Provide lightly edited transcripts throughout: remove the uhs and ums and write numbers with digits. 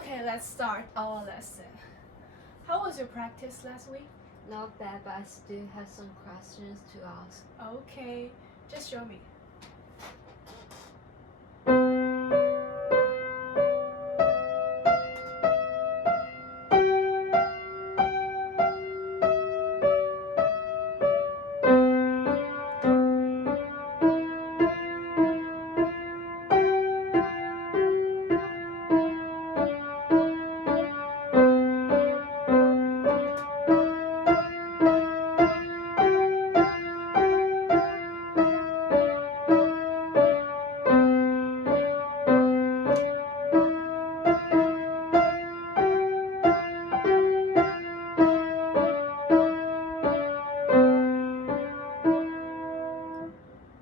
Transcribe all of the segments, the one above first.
Okay, let's start our lesson. How was your practice last week? Not bad, but I still have some questions to ask. Okay, just show me.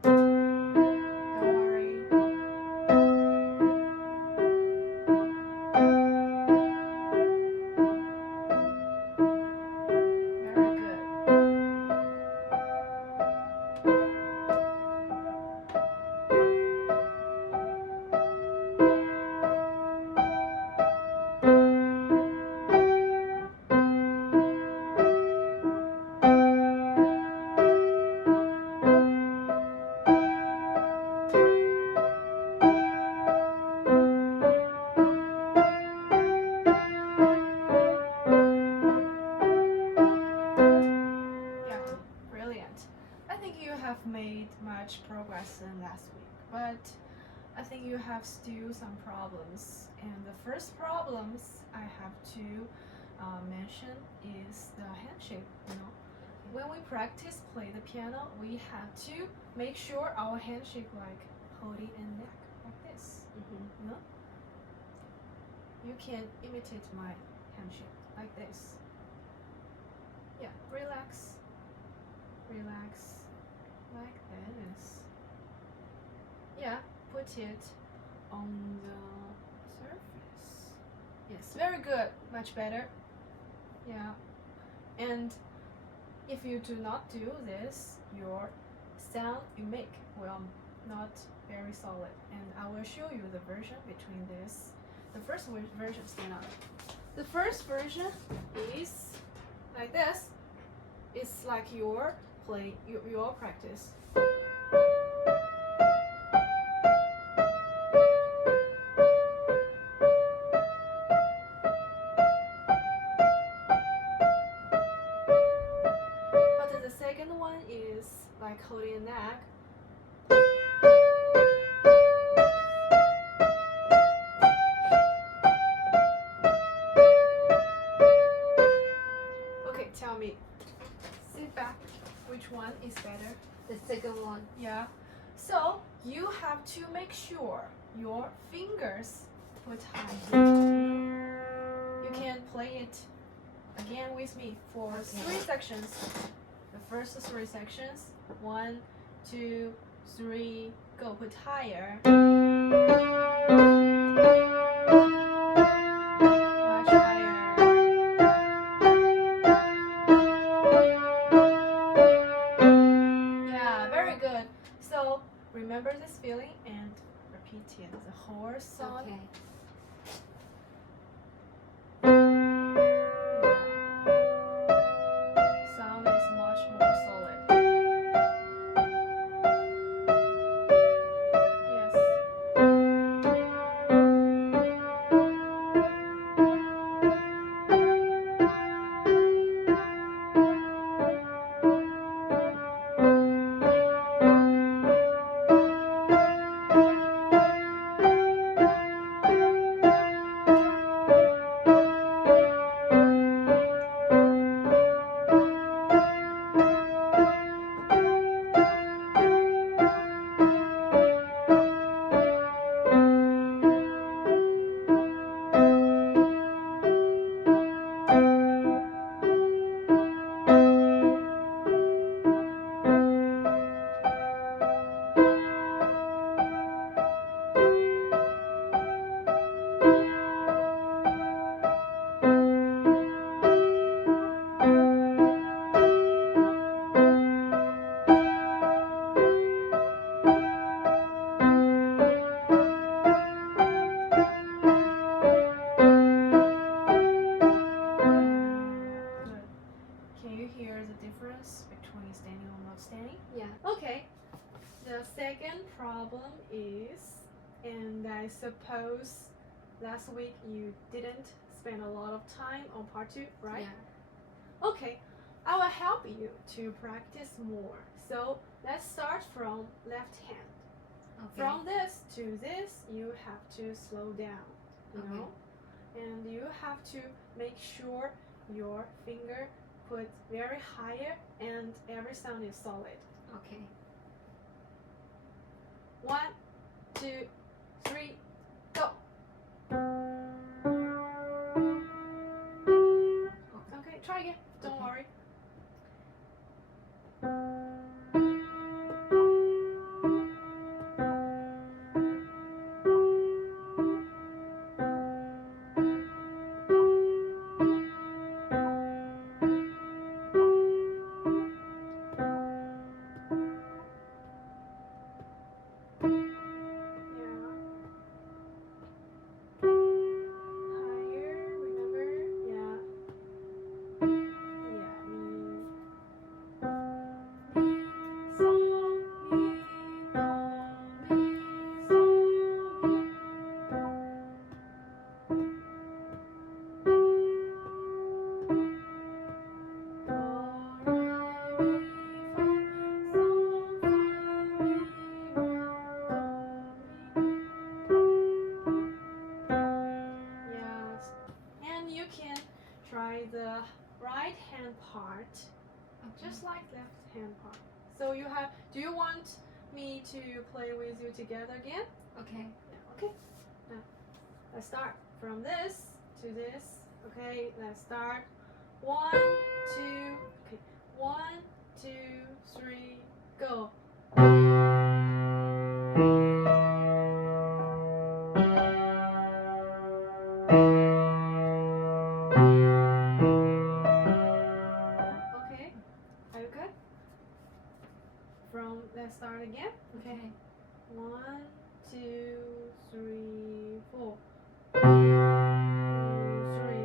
Don't worry. Very good. Yeah, brilliant. I think you have made much progress in last week, but I think you have still some problems. And the first problems I have to mention is the handshake. When we practice play the piano, we have to make sure our handshake like holding and neck like this. You know? You can imitate my handshake like this. Yeah, relax. Relax like this. Yeah, put it on the surface. Yes, very good. Much better. Yeah. And if you do not do this, your sound you make will not very solid. And I will show you the version between this. The first version, stand up. The first version is like this. It's like your play, your practice. But the second one is like holding a neck. Okay, tell me. Sit back. Which one is better? The second one. Yeah. So you have to make sure your fingers put high. You can play it again with me for 3 sections. The first 3 sections. 1, 2, 3. Go. Put higher. Much higher. Yeah, very good. So remember this feeling and repeat it the whole song. Okay. Sound is much more solid. Yes. suppose last week you didn't spend a lot of time on part 2, right? Yeah. Okay, I will help you to practice more. So let's start from left hand. Okay. From this to this, you have to slow down, you Okay. know? And you have to make sure your finger put very higher and every sound is solid. Okay. 1, 2, 3, go. Okay, try again. Don't Okay. worry. Try the right hand part, just like left hand part. So you have. Do you want me to play with you together again? Okay. Yeah, okay. Now let's start from this to this. Okay. Let's start. 1, 2. Okay. 1, 2, 3. Go. Let's start again. Okay. 1, 2, 3, 4. 2, 3,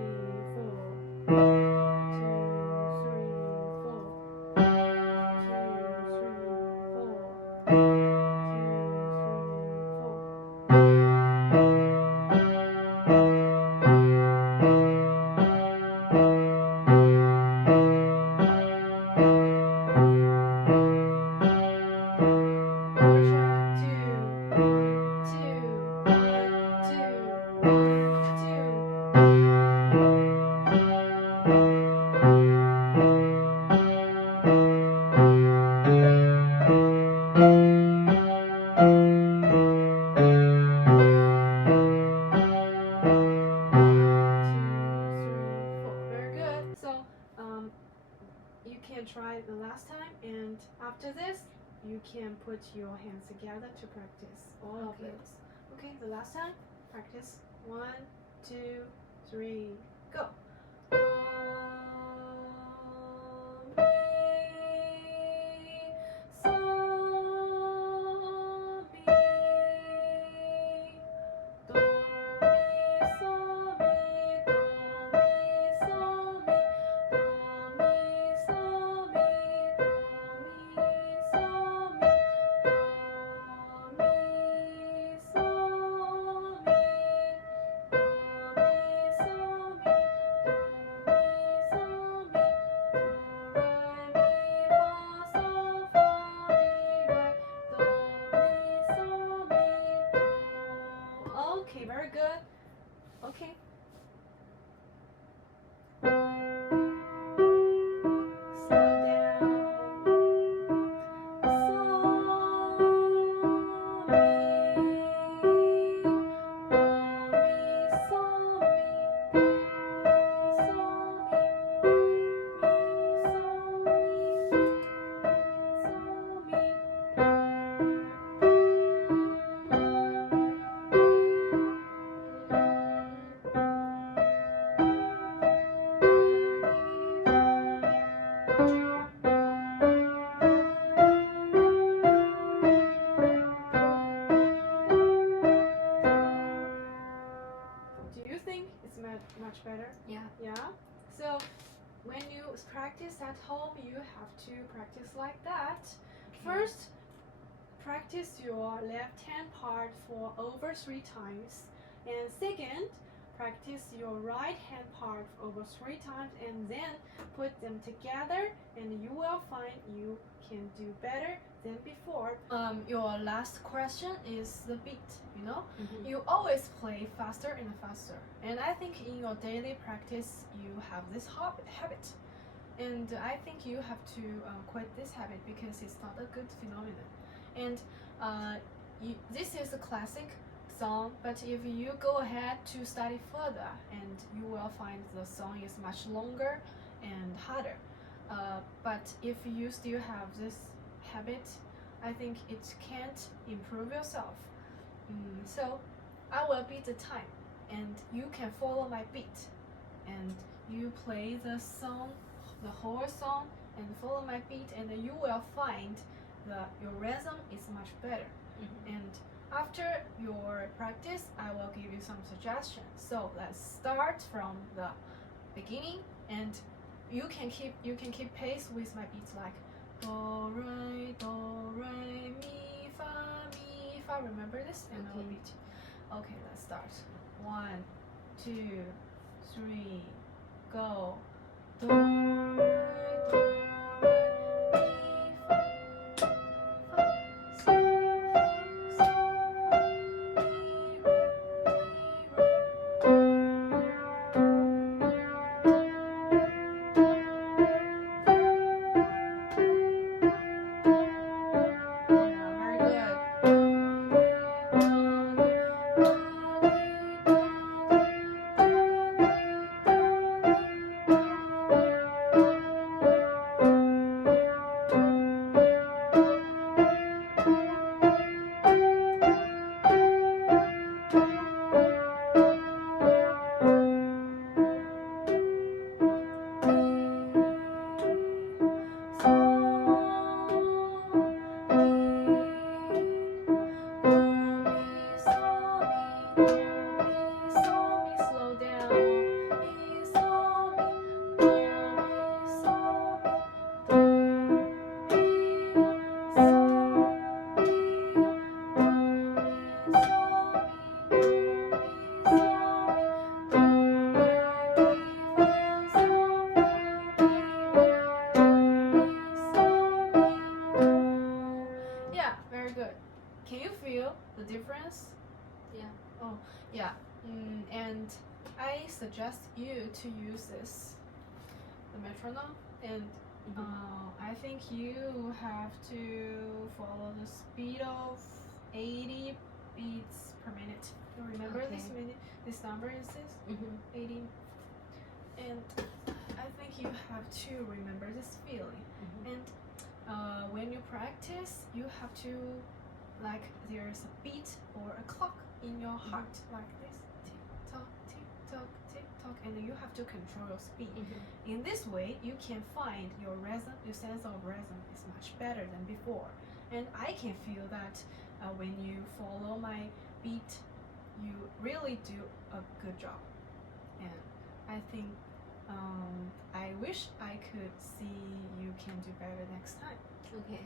4. 2, 3, 4. 2, 3, 4. 2, 3, you can try the last time, and after this you can put your hands together to practice all of those. Okay, the last time, practice. 1, 2, 3, go. Okay, very good. Okay. Slow Do you think it's much better? Yeah. Yeah? So when you practice at home, you have to practice like that. Okay. First, practice your left hand part for over 3 times. And second, practice your right hand part over 3 times and then put them together and you will find you can do better than before. Your last question is the beat, you know? You always play faster and faster. And I think in your daily practice you have this habit. And I think you have to quit this habit because it's not a good phenomenon. And this is a classic song, but if you go ahead to study further, and you will find the song is much longer and harder. But if you still have this habit, I think it can't improve yourself. So I will beat the time, and you can follow my beat, and you play the song, the whole song, and follow my beat, and you will find your rhythm is much better. And after your practice, I will give you some suggestions. So let's start from the beginning, and you can keep pace with my beats like do re mi fa. Remember this? And I will beat. Okay, let's start. 1, 2, 3, go. Do re do. Can you feel the difference? Yeah. Oh, yeah. And I suggest you to use the metronome, and I think you have to follow the speed of 80 beats per minute. You remember this number is this? 80. And I think you have to remember this feeling. And when you practice, you have to, like, there's a beat or a clock in your heart, like this, tick tock, and you have to control your speed. In this way, you can find your rhythm, your sense of rhythm is much better than before. And I can feel that when you follow my beat, you really do a good job. And I think I wish I could see you can do better next time. Okay.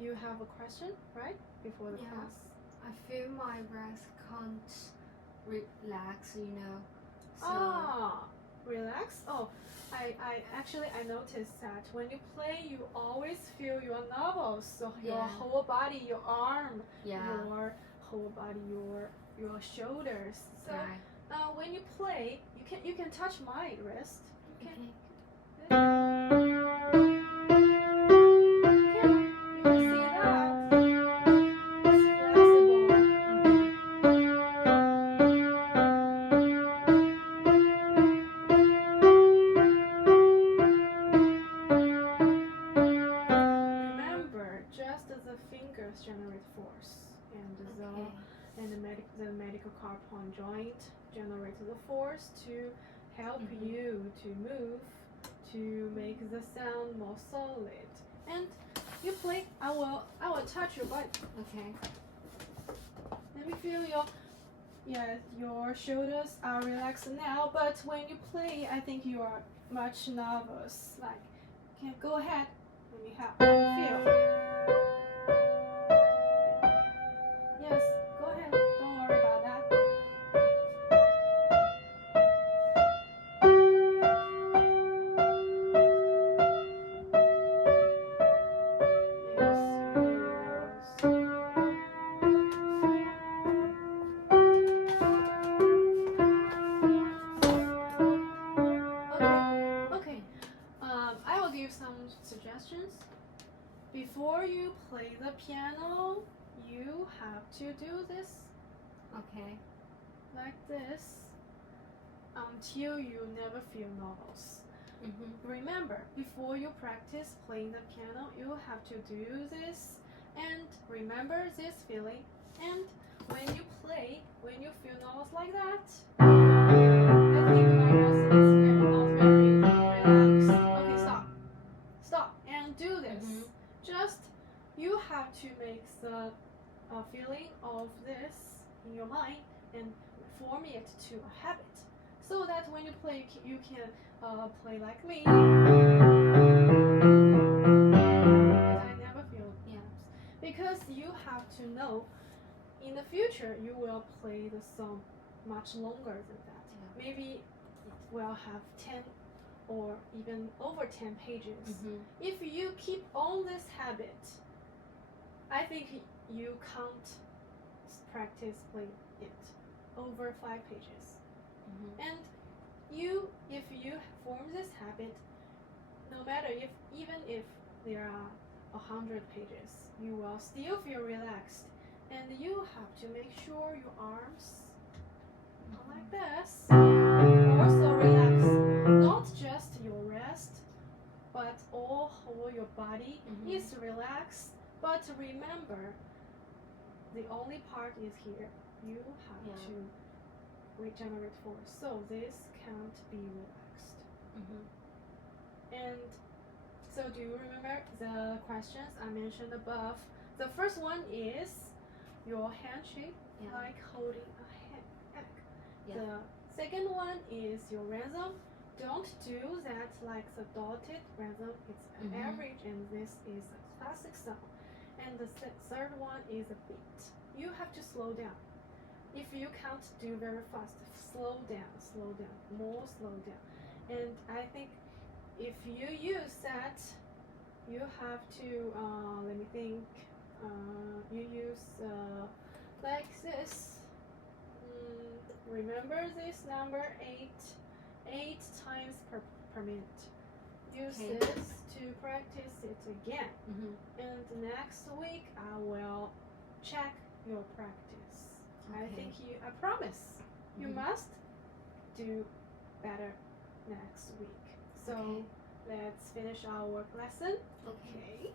You have a question, right? Before the class? I feel my breath can't relax, you know. So Relax? Oh, I noticed that when you play, you always feel your nerves, so your whole body, your arm, your whole body, your shoulders. So when you play, you can touch my wrist. Okay. Generate force, and the medical compound joint generates the force to help you to move, to make the sound more solid. And you play. I will touch your body. Okay. Let me feel your shoulders are relaxed now. But when you play, I think you are much nervous. Like, okay, go ahead. Let me help. Feel. before you play the piano, you have to do this Okay. like this until you never feel nervous. Remember, before you practice playing the piano, you have to do this and remember this feeling. And when you play, when you feel nervous like that, I think my voice is not very relaxed. Okay, stop. Stop and do this. Just you have to make the feeling of this in your mind and form it to a habit, so that when you play, you can play like me. But I never feel nerves because you have to know in the future you will play the song much longer than that. Maybe it will have 10 or even over 10 pages. If you keep on this habit, I think you can't practice playing it over 5 pages. And if you form this habit, no matter even if there are 100 pages, you will still feel relaxed. And you have to make sure your arms are like this. Also relax, not just your wrist, but all whole your body is relaxed. But remember, the only part is here. You have to regenerate force, so this can't be relaxed. And so do you remember the questions I mentioned above? The first one is your handshake, like holding a egg. The second one is your rhythm. Don't do that like the dotted rhythm. It's an average, and this is a classic song. And the third one is a beat. You have to slow down. If you can't do very fast, slow down, more slow down. And I think if you use that, you have to, let me think, you use like this. Remember this number 8 times per minute. Use this to practice it again. And next week I will check your practice. I promise you must do better next week. So let's finish our work lesson. Okay.